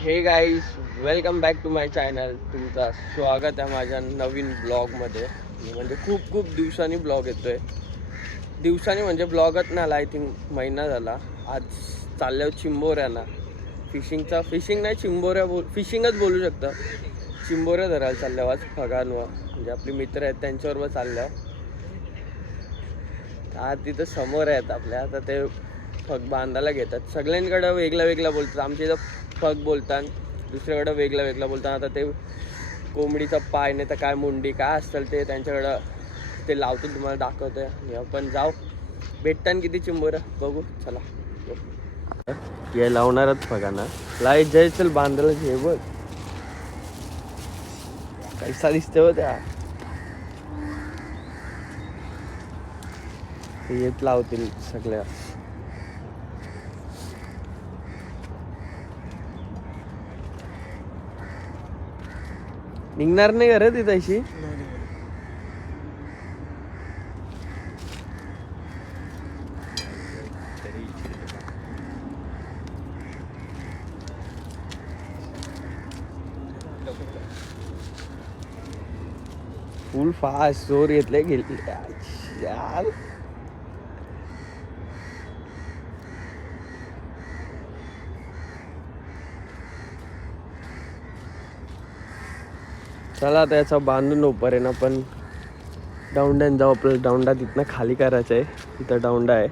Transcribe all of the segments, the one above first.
हे guys, welcome back to my channel. तुमचं स्वागत आहे माझ्या नवीन ब्लॉगमध्ये. म्हणजे खूप खूप दिवसांनी ब्लॉग येतोय. दिवसांनी म्हणजे ब्लॉगच नाही आला, आय थिंक महिना झाला. आज चाललो चिंबोऱ्याला. फिशिंग नाही, फिशिंगच बोलू शकता. चिंबोऱ्या धरायला चालल्या आज फगांवर. म्हणजे आपले मित्र आहेत त्यांच्याबरोबर चालल्या. आज तिथं समोर आहेत आपल्या. आता ते फग बांधायला घेतात. सगळ्यांकडं वेगळा वेगळा बोलतात. आमच्या इथं फग बोलतात, दुसऱ्याकडं वेगळा बोलतात. आता ते कोंबडीचा पाय नाही तर काय मुंडी काय असतं ते त्यांच्याकडं ते लावतो. तुम्हाला दाखवतोय. आपण जाऊ, भेटताना किती चिंबोऱ्या बघू. चला हे लावणारच फगाना. लाईट जाय, चल बांधायला घे. बघ कैसा दिसते हो त्या. येत लावतील सगळ्या. निघणार नाही घरात ती तशी. फुल फास्ट जोर घेतले गेली यार. चला त्याचा बांधून उपर ना. पण डाऊंड्यान जाऊ. आपल्याला डाऊंडा तिथनं खाली करायचं आहे. तिथं डाऊंडा आहे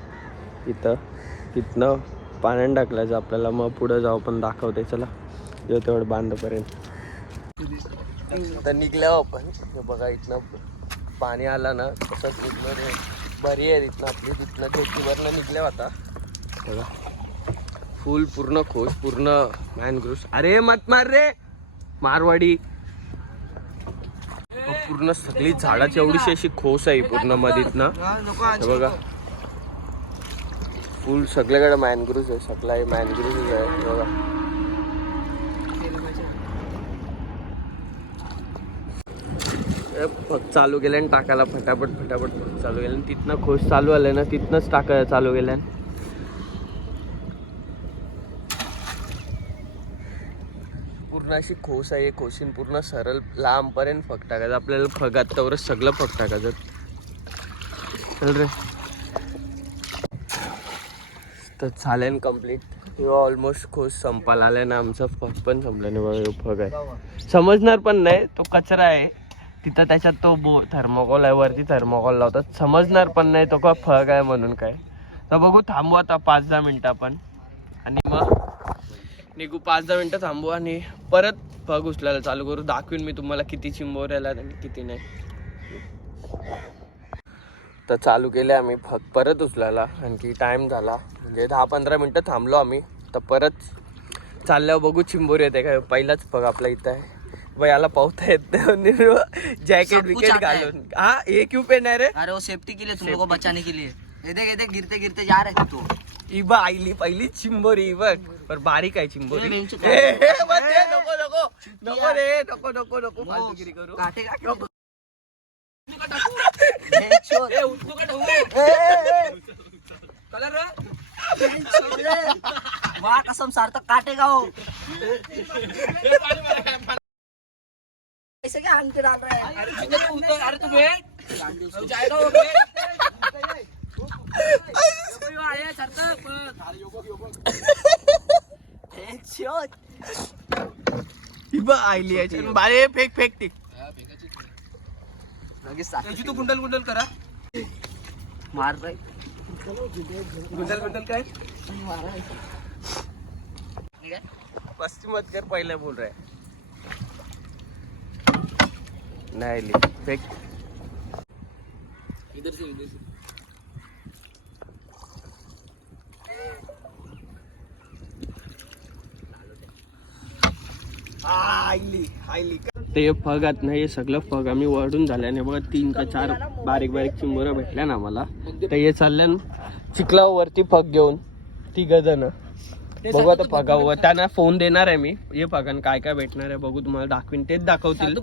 तिथनं पाण्यात टाकलायचं आपल्याला. मग पुढं जाऊ, पण दाखवते. चला जेव्हा तेवढं बांधपर्यंत तर निघल्यावर आपण. हे बघा, इथनं पाणी आलं ना तसंच निघलं रे. बरी आहे तिथनं आपली. तिथनं खेतीवरनं निघल्या आता. बघा फुल पूर्ण खोस, पूर्ण मॅनग्रुव्स. अरे मत मार रे मारवाडी. पूर्ण सगळी झाडाची एवढीशी अशी खोस आहे पूर्ण मधीत ना. बघा फुल सगळ्याकडे मॅनग्रुव्स आहे. सगळा मॅनग्रुव्स आहे. बघा फक्त चालू केलं आणि टाकायला फटाफट चालू केलं. तिथनं खोस चालू आलं ना, तिथनंच टाकायला चालू केलं. पूर्ण अशी खोस आहे. खोशीन पूर्ण सरळ लांबपर्यंत फक टाकायचं आपल्याला. फगात तरच सगळं फक टाकायचं. चल रे. तर झालं कम्प्लीट. ऑलमोस्ट खोस संपायला आलाय ना. आमचा फग पण संपला नाही. बघा फग आहे, समजणार पण नाही तो कचरा आहे तिथं. त्याच्यात तो थर्मोकॉल आहे, वरती थर्मोकॉल लावतात. समजणार पण नाही तो का फग आहे म्हणून काय. तर बघू, थांबू आता 5-10 मिनटं आपण आणि मग निघू. 5-10 मिनटं थांबू आणि परत फग उचलायला चालू करू. दाखवीन मी तुम्हाला किती चिंबोऱ्याला आणि किती नाही. तर चालू केले आम्ही फग परत उचलायला. आणखी टाइम झाला म्हणजे 10-15 मिनटं थांबलो आम्ही. तर परत चालल्यावर बघू चिंबोरी येते काय. पहिलाच फग आपला इथं आहे. याला पावता येत नाही. जैकेट विकेट घालून. हाँ ये क्यों पहना है रे? अरे वो सेफ्टी के लिए, तुम लोगों को बचाने के लिए. ये देख गिरते गिरते जा रहे तू. इबा आईली पहिली चिंबोरी बघ. पर बारीक आहे चिंबोरी. नको रे, नको फालतूगिरी करू. वाह कसम सार्थक काटेगा हो. ऐसे क्या अंक डाल रहा है? अरे तू बैठ जाएगा वो. आईली आहे बारे. फेक ती तू गुंडल करा. मार रे गुंडल काय. ठीक आहे मस्ती मत कर, पहले बोल रहा है. नहीं ली फेक. इधर से ते फगात नाही, हे सगळं फग आम्ही वळून झाल्याने बघा 3 का 4 बारीक बारीक चिंबोऱ्या भेटल्या ना मला. तर हे चालल्या चिखलावरती फग घेऊन 3 जण. बघू आता फगावर त्यांना फोन देणार आहे मी. हे फगान काय काय भेटणार आहे बघू, तुम्हाला दाखवीन, तेच दाखवतील.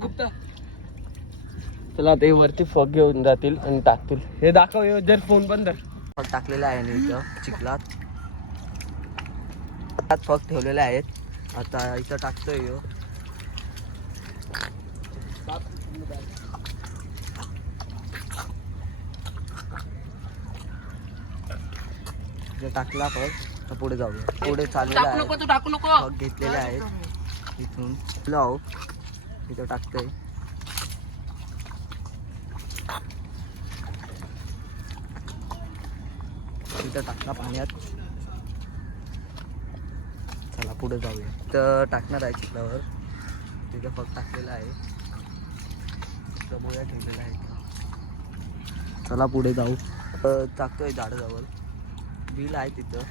चला ते वरती फग घेऊन जातील आणि टाकतील. हे दाखव जर फोन बंद फग टाकलेला आहे ना इथं चिखलात. फग ठेवलेले आहेत. आता इथं टाकतोय ह्यो. टाकला फग तर पुढे जाऊया. पुढे चाललेला आहे. फग घेतलेले आहेत इथून लाव. इथं टाकतोय. इथं टाकला पाण्यात. चला पुढे जाऊया. तर टाकणार आहे चिखलावर. तिथं फग टाकलेला आहे. तिथं बोया ठेवलेल्या आहेत. चला पुढे जाऊ. टाकतोय झाडाजवळ. बिल आहे तिथं.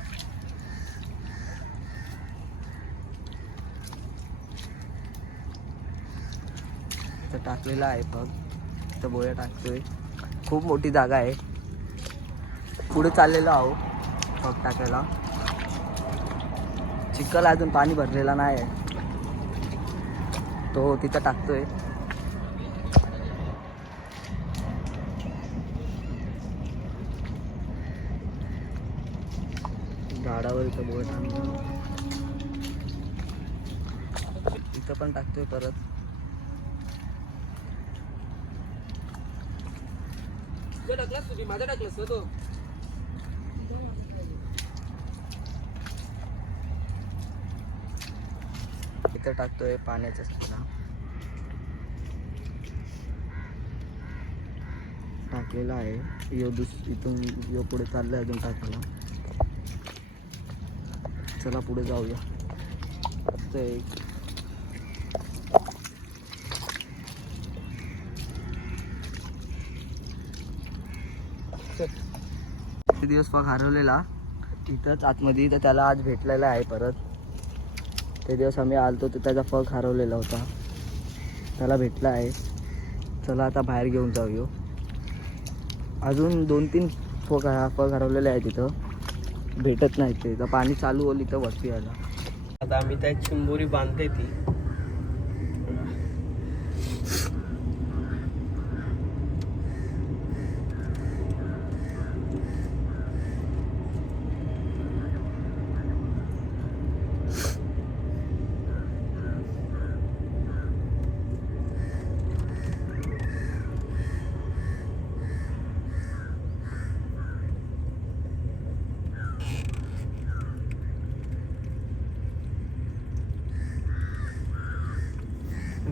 तिथं टाकलेला आहे फग. तिथं बोया टाकतोय. खूप मोठी जागा आहे. पुढे चाललेलो आहो फग टाकायला. चिखल अजून पाणी भरलेला नाही आहे. तो तिथं टाकतोय. झाडावर इथं बोट इथं पण टाकतोय परत. माझा टाकलास तो. इथं टाकतोय पाण्याच्या साईडला. टाकलेला आहे. यो इथून यो पुढे चाललाय अजून टाकायला. चला पुढे जाऊया. दिवस फग हरवलेला तिथंच आतमध्ये. तर त्याला आज भेटलेला आहे परत. ते दिवस आम्ही आलतो तर त्याचा फग हरवलेला होता. त्याला भेटला आहे. चला आता बाहेर घेऊन जाऊया. अजून 2-3 फग हरवलेले आहे तिथं. भेटत नाही ते. तर पाणी चालू होईल इथं वरती यायला. आता आम्ही त्या चिंबोरी बांधते ती.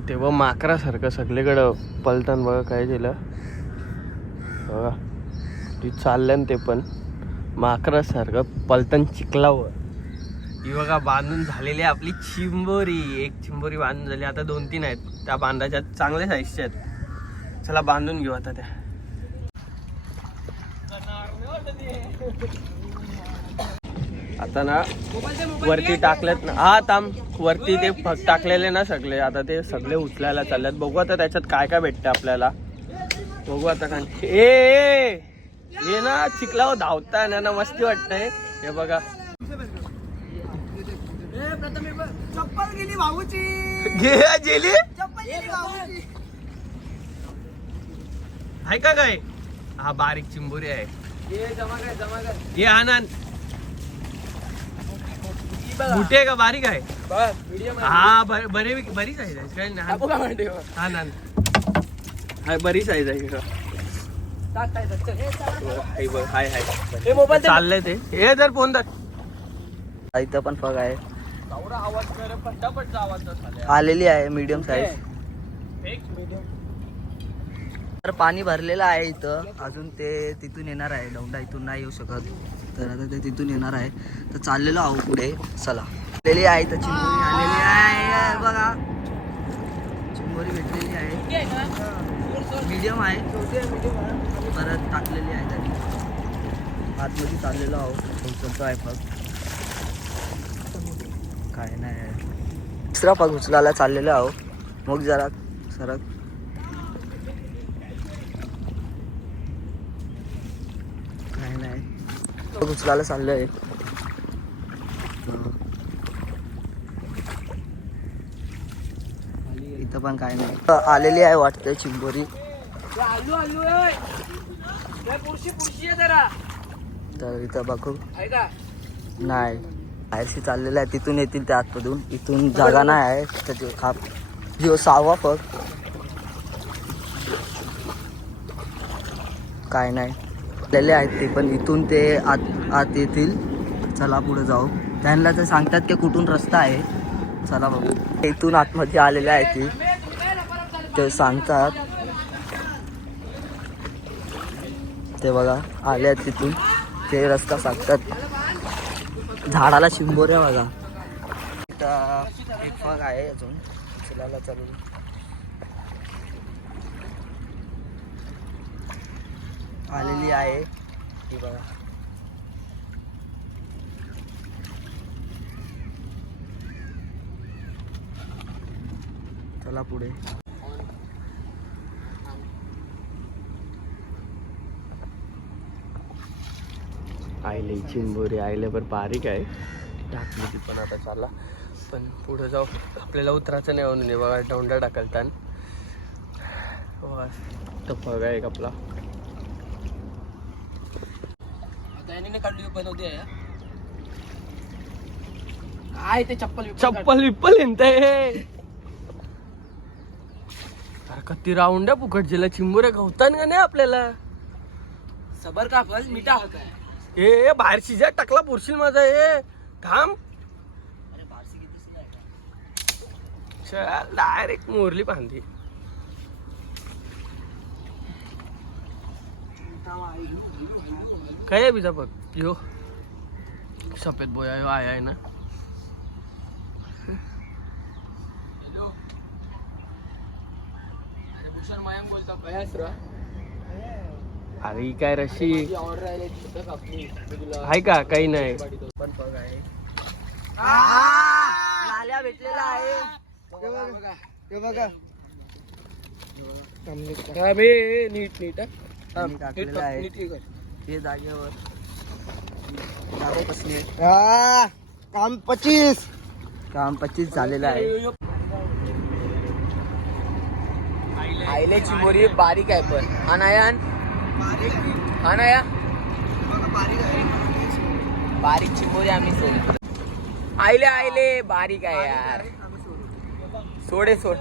तेव्हा माकरासारखं सगळीकडं पलतान बघा काय केलं बघा. ती चालल्यान ते पण माकरासारखं पलतान चिखलावर. ही बघा बांधून झालेली आहे आपली चिंबोरी. एक चिंबोरी बांधून झाली. आता 2-3 आहेत त्या बांधाच्या. चांगल्या साईजच्या आहेत. चला बांधून घेऊ आता त्या. आता ना वरती टाकलेत ना. हा थांब. वरती ते फग टाकलेले ना सगळे. आता ते सगळे उचलायला चाललेत. बघू आता त्याच्यात काय काय भेटतं आपल्याला. बघू आता काय. हे ना चिखलावर धावता ना मस्ती वाटतंय. हे बघा. चप्पल गेली भाऊची. गेली आहे का काय. हा बारीक चिंबोरी आहे. हे आनंद मोठी आहे का बारीक आहे. हा बरी साईज आहे. काय नाही हा ना. हाय बरी साईज आहे. चाललंय ते. हे जर फोन तर इथं पण फग आहे. आवाज कर पटापट आवाज आलेली आहे मीडियम साईज. तर पाणी भरलेलं आहे इथं. अजून ते तिथून येणार आहे. दौंडा इथून नाही येऊ शकत. तर आता ते तिथून येणार आहे. तर चाललेलो आहो पुढे. चला. आलेली आहे तर चिंबोरी आलेली आहे बघा. चिंबोरी भेटलेली आहे, मीडियम आहे, परत टाकलेली आहे त्यांनी. आतमध्ये चाललेलो आहोत, उचलतो आहे पग. काय नाही, दुसरा पग उचलायला चाललेलो आहो. मग जरा सरक काय नाही, पग उचलायला चाललो आहे. इथं पण काय नाही, आलेली आहे वाटतं चिंबोरी. तर इथं बघू नाही, बाहेरशी चाललेलं आहे, तिथून येतील त्या आतमधून. इथून जागा नाही आहे त्याचे खाप. जो 6वा पग काय नाही, आलेले आहेत ते पण. इथून ते आत येतील. चला पुढे जाऊ. त्यांना ते सांगतात की कुठून रस्ता आहे, चला बघू. इथून आतमध्ये आलेले आहेत ते सांगतात. ते बघा आले आहेत तिथून, ते रस्ता सांगतात. झाडाला चिंबोऱ्या बघा. इथं एक पग आहे अजून उचलायला चालू. आलेली आहे ती बघा. चला पुढे. आईले चिंबोरी आईले पण बारीक आहे, टाकली ती पण. आता चालला पण पुढे जाऊ, आपल्याला उतरायचं नाही म्हणून. बघा डोंडा टाकलतान तो फग आहे आपला. काय ते चप्पल विप्पल हिंडते. अरे कती राऊंड फुकट जिला चिंबोऱ्या गवतान का नाही आपल्याला. सबर का फल मीठा होता है. हे बाहेर शिजा टाकला पुरशील माझा. हे थांब, अरे बारसी कितीच नाही का. चल डायरेक्ट मोरली बांधली. काय आहे बिजा बघ यो सफेद बोया यो आहे ना. अरे ही काय रशी आहे का, काही नाही. पण पग आहे, लाल्या भेटलेला आहे. ते बघा नीट नीट त्यांनी टाकलेलं आहे ते जागेवर. दाखव कसली काम 25 काम 25 झालेलं आहे. आईले चिंबोरी बारीक आहे पण अनायान अनाया बारीक चिंबोरी आम्ही सोड. आईले आईले बारीक आहे यार, सोडे सोड.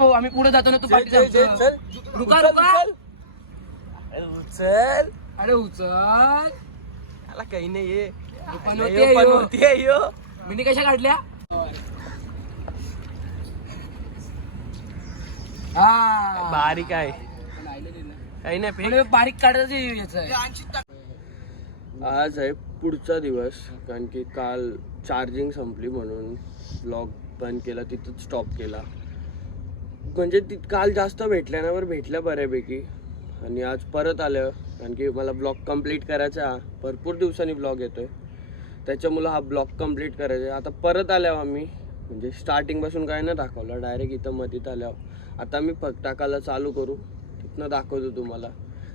हो आम्ही पुढे जातो ना, तू पाठी चल रुका रुका. चल अरे उचल, त्याला काही नाही ये. पनवती आहे यो मिनी कशा काढल्या. हा बारीक आहे, काही नाही फेक. पण बारीक काढायचं याचं आहे. आज आहे पुढचा दिवस, कारण की काल चार्जिंग संपली म्हणून ब्लॉग बंद केला, तिथंच स्टॉप केला. म्हणजे काल जास्त भेटल्या ना, भेटल्या बऱ्यापैकी. आणि आज परत आलं, कारण की मला ब्लॉग कंप्लीट करायचा. भरपूर दिवसांनी ब्लॉग येतोय, त्याच्यामुळं हा ब्लॉग कंप्लीट करायचा. आता परत आल्यावर आम्ही, म्हणजे स्टार्टिंगपासून काय नाही दाखवलं, डायरेक्ट इथं मधीत आल्यावर आता मी फक्त टाकायला चालू करू, तिथनं दाखवतो तुम्हाला.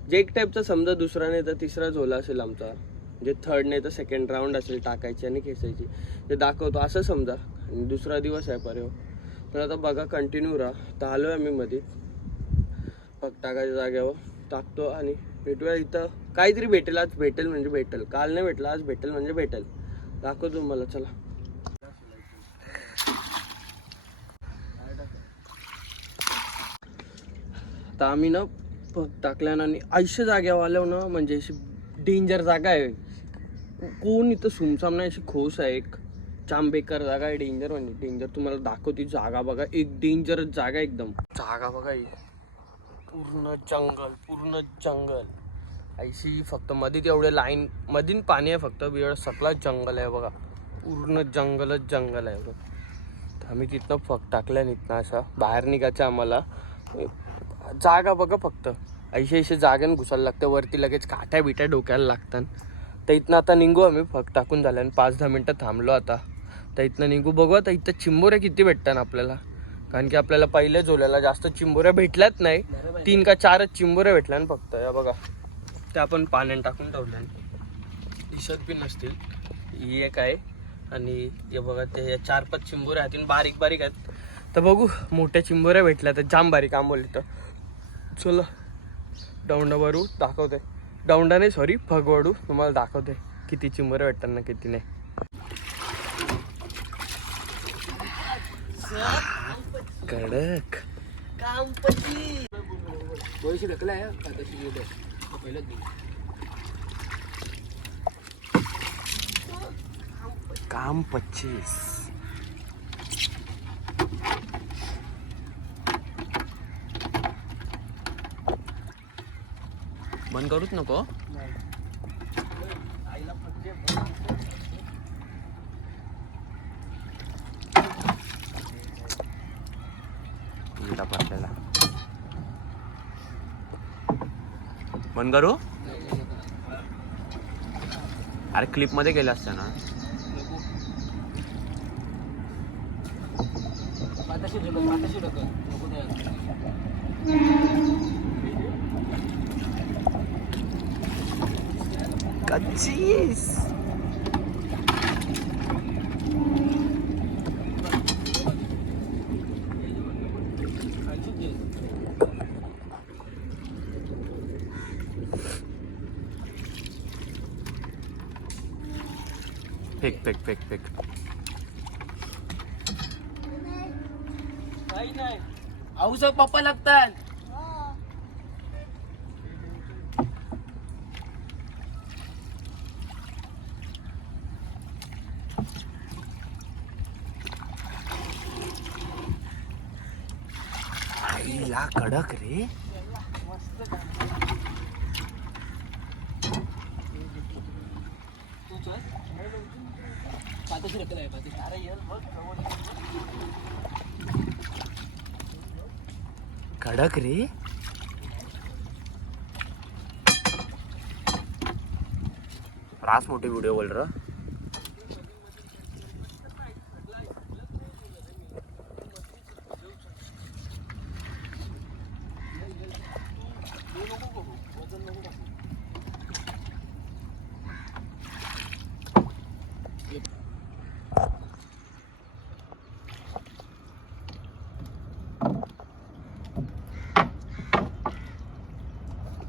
जे एक टाईपचा समजा दुसरा नाही तर तिसरा झोला असेल आमचा, म्हणजे थर्ड नाही तर सेकंड राऊंड असेल टाकायची आणि खेचायची, ते दाखवतो असं समजा. आणि दुसरा दिवस आहे पर्यो. तर आता बघा कंटिन्यू राहा. तर आलो आहे आम्ही मध्ये फक्त टाकायच्या जाग्यावर टाकतो आणि भेटूया इथं. काहीतरी भेटेल आज, भेटेल म्हणजे भेटेल. काल नाही भेटलं, आज भेटेल म्हणजे भेटेल. दाखवतो तुम्हाला, चला. आता आम्ही ना टाकल्यानं आणि आयुष्य जाग्यावर आल्यावर ना, म्हणजे अशी डेंजर जागा आहे. कोण इथं सुमसाम नाही, अशी खोस आहे. एक जाम बेकार जागा आहे, डेंजर म्हणजे डेंजर. तुम्हाला दाखवती जागा बघा, एक डेंजरच जागा एकदम. जागा बघा ही पूर्ण जंगल, पूर्ण जंगल. ऐशी फक्त मध्ये तेवढे लाईन मधीन पाणी आहे फक्त, वेळ सगळा जंगल आहे बघा. पूर्ण जंगलच जंगल आहे बघ. तर आम्ही तिथनं फक टाकल्या इथनं असं बाहेर निघायचं आम्हाला. जागा बघा फक्त ऐशे जागेनं घुसायला लागतं वरती, लगेच काट्या बिट्या डोक्याला लागतात. तर इथनं आता निघू आम्ही, फक टाकून झालं आणि 5-10 मिनटं थांबलो आता. तर इथनं निघू. बघू आता इथं चिंबोऱ्या किती भेटतात आपल्याला, कारण की आपल्याला पहिले झोल्याला जास्त चिंबोऱ्या भेटल्याच नाही. 3 का 4च चिंबोऱ्या भेटल्या ना फक्त. या बघा त्या आपण पाण्यात टाकून ठेवल्या, दिसत बी नसतील. ही एक आहे आणि हे बघा ते 4-5 चिंबोऱ्या आहेत, बारीक बारीक आहेत. तर बघू मोठ्या चिंबोऱ्या भेटल्या तर जाम बारीक आंबोली. तर चला दौंडावरू दाखवते, दौंडा नाही सॉरी फगवाडू, तुम्हाला दाखवते किती चिंबोऱ्या भेटतात ना किती नाही. कडक काम 25. बंद करूच नको. पडलेला बंद करू. अरे क्लिप मध्ये गेला असता ना. कच्चीस फेक फेक फेक फेक. औष पप्पा लागतात. आईला कडक रे. कडक रे. रास मोठी व्हिडिओ बोल रहा.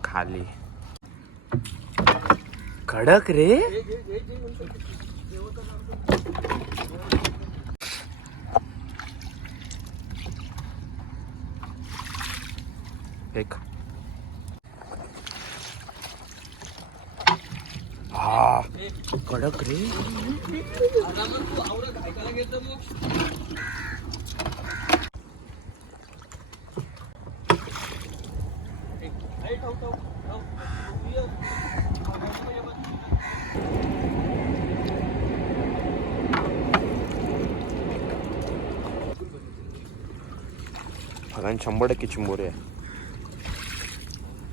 खाली कडक रे. एक हा कडक रे. भगवान 100% चिंबोरी आहे.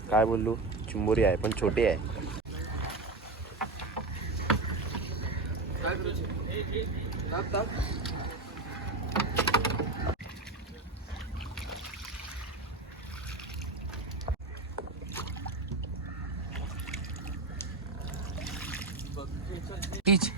काय बोललो, चिंबोरी आहे पण छोटी आहे. तीच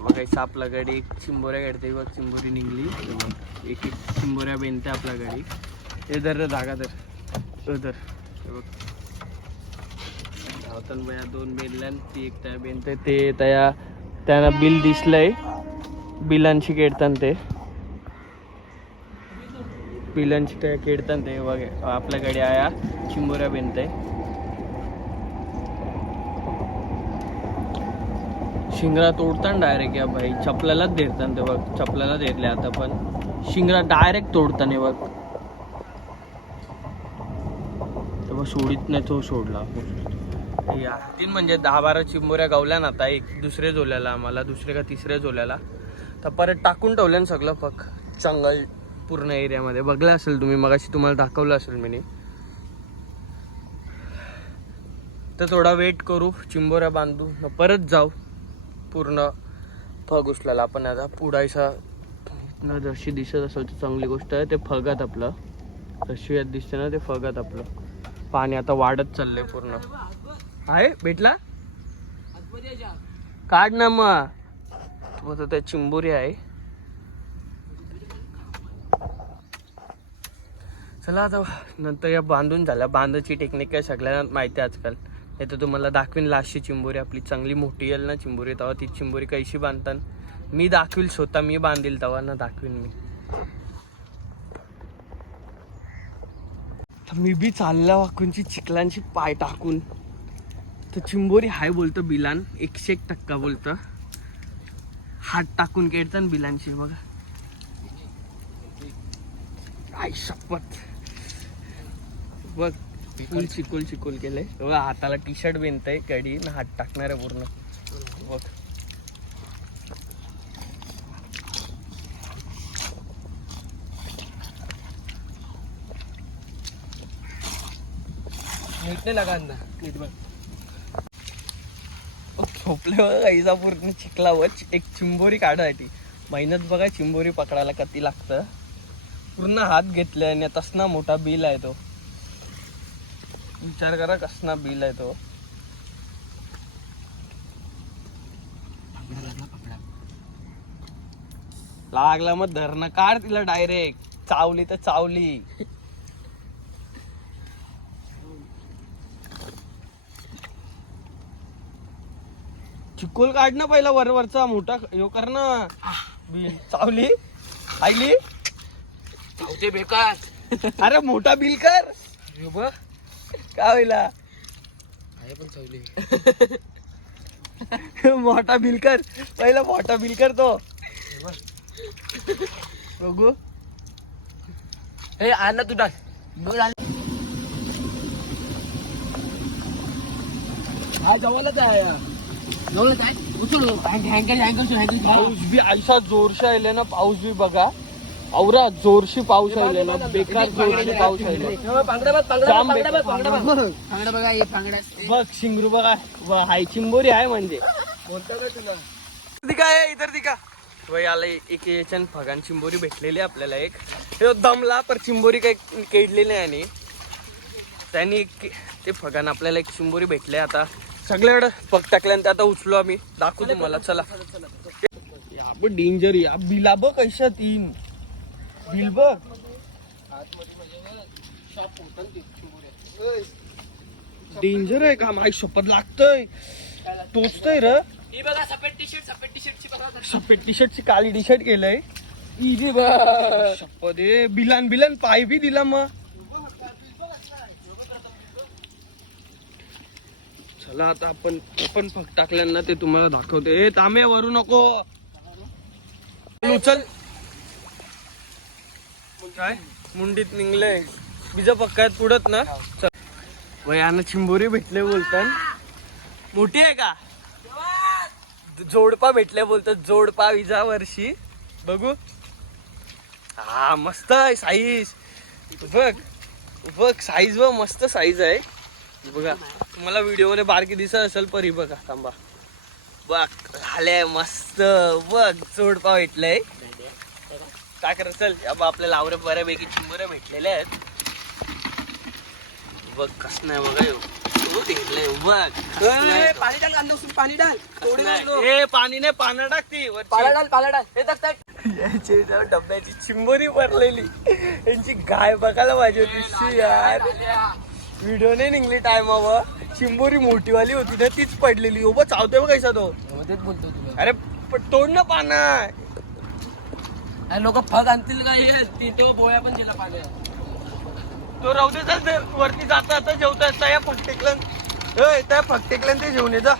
मग काही आपला गाडी एक चिंबोऱ्या काढते बघ. चिंबोरी निघली एक एक चिंबोऱ्या बेनते आपल्या गाडी. हे धर धागा धर धर. हे बघ धावताना बया 2 बेनल्यान ती एक त्या बेनते. ते त्यांना बिल दिसलंय, बिलांशी खेळताना ते पिलंची ते खेळतात ते बघ आपल्याकडे आया चिंबोऱ्या बेनते शिंगरा तोडताना डायरेक्ट या भाई चपल्यालाच धरतात ते बघ चपल्याला धरले आता पण शिंगरा डायरेक्ट तोडताना बघ ते बघ सोडीत नाही तो सोडला तीन म्हणजे 10-12 चिंबोऱ्या गावल्या ना आता एक दुसऱ्या झोल्याला आम्हाला दुसरे का तिसऱ्या झोल्याला तर परत टाकून ठेवलं ना सगळं फक जंगल पूर्ण एरियामध्ये बघलं असेल तुम्ही मगाशी तुम्हाला दाखवलं असेल मी तर थोडा वेट करू चिंबोऱ्या बांधू मग परत जाऊ पूर्ण फग उचलायला आपण आता पुढायचा जशी दिसत असेल तर चांगली गोष्ट आहे ते फगात आपलं जशी दिसते ना ते फगात आपलं पाणी आता वाढत चाललंय पूर्ण आहे भेटला काढ ना मग त्या चिंबोरी आहे चला आता नंतर या बांधून झाल्या बांधाची टेक्निक काय सगळ्यांना माहिती आहे आजकाल नाही तर तुम्हाला दाखवीन लास्टची चिंबोरी आपली चांगली मोठी येईल ना चिंबोरी तेव्हा ती चिंबोरी कशी बांधतात मी दाखवील स्वतः मी बांधील तेव्हा ना दाखवीन मी बी चालल्या वाकूनची चिखलांची पाय टाकून तर चिंबोरी हाय बोलतं बिलान 101% बोलतं हात टाकून खेळतात बिलांची बघा आई शपथ बघ फुल चिकोल केलंय बघा हाताला टी शर्ट बेनतय कडी ना हात टाकणार आहे पूर्ण बघ नीट लगा नीट बघ झोपले बघा इजा पूर्ण चिखलावर एक चिंबोरी काढायची मेहनत बघा चिंबोरी पकडायला किती लागतं पूर्ण हात घेतले आणि तसना मोठा बिल आहे तो विचार करा कसना बिल आहे तो लागला मग धरणं काढ तिला डायरेक्ट चावली तर चावली चिकोल काढ ना पहिला वरवरचा मोठा ह्यो कर ना बिल चावली आईली चावते बेकार अरे मोठा बिल कर बघ काय होईला आहे पण चावली मोठा बिल कर पहिला मोठा बिल कर तो बघू हे आण ना तू टाक हा जवळच आहे जवळच आहे उचल हँकर पाऊस बी ऐसा जोरशे आले ना पाऊस बी बघा औरा जोरशी पाऊस आले ना बेकार जोरशी पाऊस आले पांगडा बघा हे पांगडा बघ शिंगरू बघा हाय चिंबोरी आहे म्हणजे बोलतो ना तुला दिका इतर दिका वय आला एक याच्यान फगान चिंबोरी भेटलेली आपल्याला एक दमला पर चिंबोरी काही केडलेली नाही आणि त्यांनी ते फगान आपल्याला एक चिंबोरी भेटले आता सगळ्याकडे पग टाकल्यानंतर आता उचलो आम्ही दाखवू तुम्हाला चला डेंजर या बिला बघ कैशा तीन बिल बघ डेंजर आहे का माझी शपथ लागतय टोचतय र सफेद टी शर्टची सफेद टी शर्टची काळी टी शर्ट केलंय शपथ बिलान पाय बी दिला मग चला आता आपण फक टाकल्यांना ते तुम्हाला दाखवते तांबे वरू नको उचल काय मुंडीत निघलंय बीजा पक्कात पुढत ना वयानं चिंबोरी भेटले बोलतात मोठी आहे का जोडपा भेटले बोलतात जोडपा विजा वर्षी बघू हा मस्त आहे साईज बघ साईज व मस्त साईज आहे बघा तुम्हाला व्हिडिओ मध्ये बारकी दिसत असेल परी बघा थांबा बघ झालंय मस्त बघ जोडपा भेटलंय काय करत चल आपल्याला आवरे बऱ्यापैकी चिंबोऱ्या भेटलेल्या आहेत बघ कस नाही बघा पाणी डाल पाणी डाल पाणी नाही पानं टाकती पाला डाल हे याची डब्याची चिंबोरी भरलेली यांची गाय बघायला पाहिजे होती यार व्हिडिओ नाही निघली टायमावर चिंबोरी मोठीवाली होती ना तीच पडलेली उभं चावतोय बघ कैसा तो बोलतो तुला अरे तोड ना पाना आणि लोक फग आणतील का हे तो बोया पण गेला पाण्यात. तो राहू दे, चल ते वरती जाता आता जेवता त्या फक्त टेकलं त्या फक्त टेकलं ते जेवण ये जा.